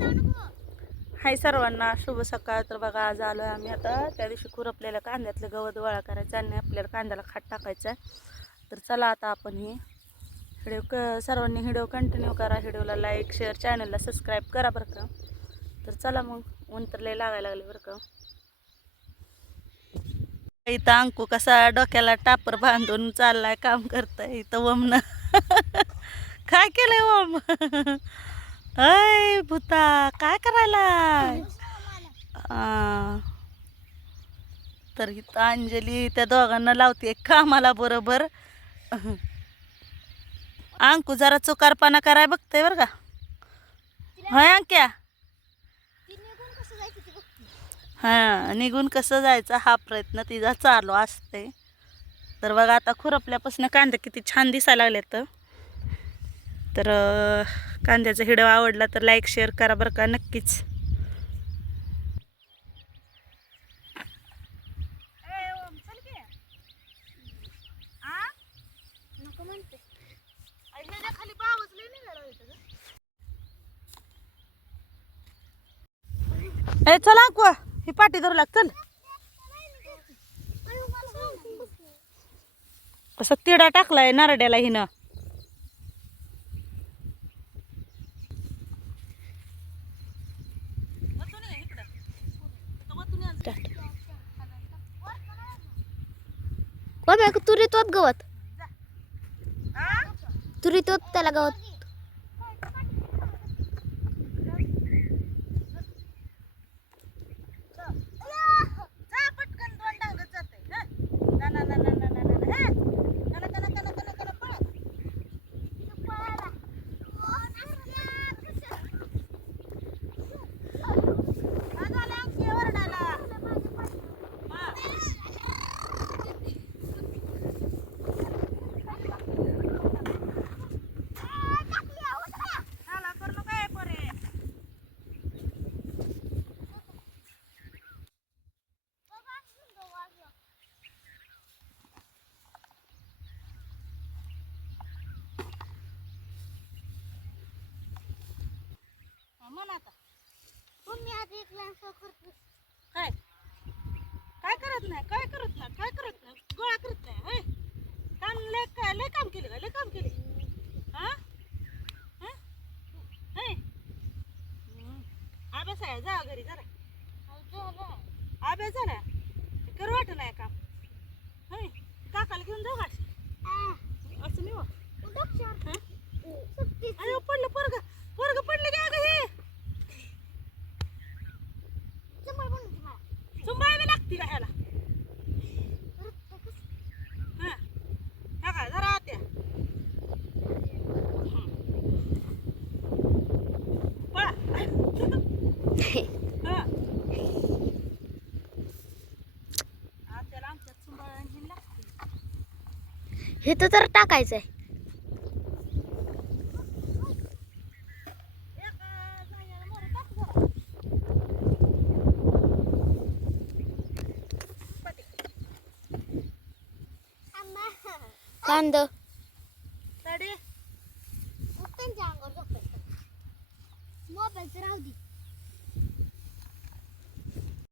हाय सर्वांना शुभ सकाळ. तर बघा आज आलो आहे आम्ही आता. त्या दिवशी खुरपलेल्या कांद्यातलं गवत गोळा करायचं आणि आपल्याला कांद्याला खाट टाकायचं आहे तर चला आता आपण हे व्हिडिओ क सर्वांनी व्हिडिओ कंटिन्यू करा. व्हिडिओला लाईक शेअर चॅनलला सबस्क्राईब करा बरं का. तर चला मग ऊन तर लय लागायला लागले बरं का. इथं अंकू कसा डोक्याला टापर बांधून चाललाय काम करताय. इथं वमनं. काय केलंय वम? अय भूता काय करायला तर इथं अंजली त्या दोघांना लावते कामाला बरोबर. अंकू जरा चुकारपणा कराय बघते बरं का. होय अंक्या? हां निघून कसं जायचं हा प्रयत्न तिचा चालू असते तर बघा आता खुरपल्यापासून कांदे किती छान दिसायला लागले तर तर कांद्याचा हिडव आवडला तर लाईक शेअर करा बरं का नक्कीच. ए चला अंकू ही पाठी धरू लाग चल कसं तिडा टाकलाय नारड्याला हिनं. बाबा तुरीत होत गवत. तुरीत होत त्याला गवत म्हण आता तुम्ही आधी एक लहान करतो काय? काय करत नाही? काय करत नाही? काय करत नाही? गोळा करत नाही? होय? काम लय काय लय काम केले का लय काम केले. हा? हा? अभ्यास आहे जा घरी जरा. अभ्यास झाला? करू वाटत नाही काम? हे तर तर टाकायचंय. एक जायला मोरं टाक जरा. कांद साडी मोबाईलचं राहू दे.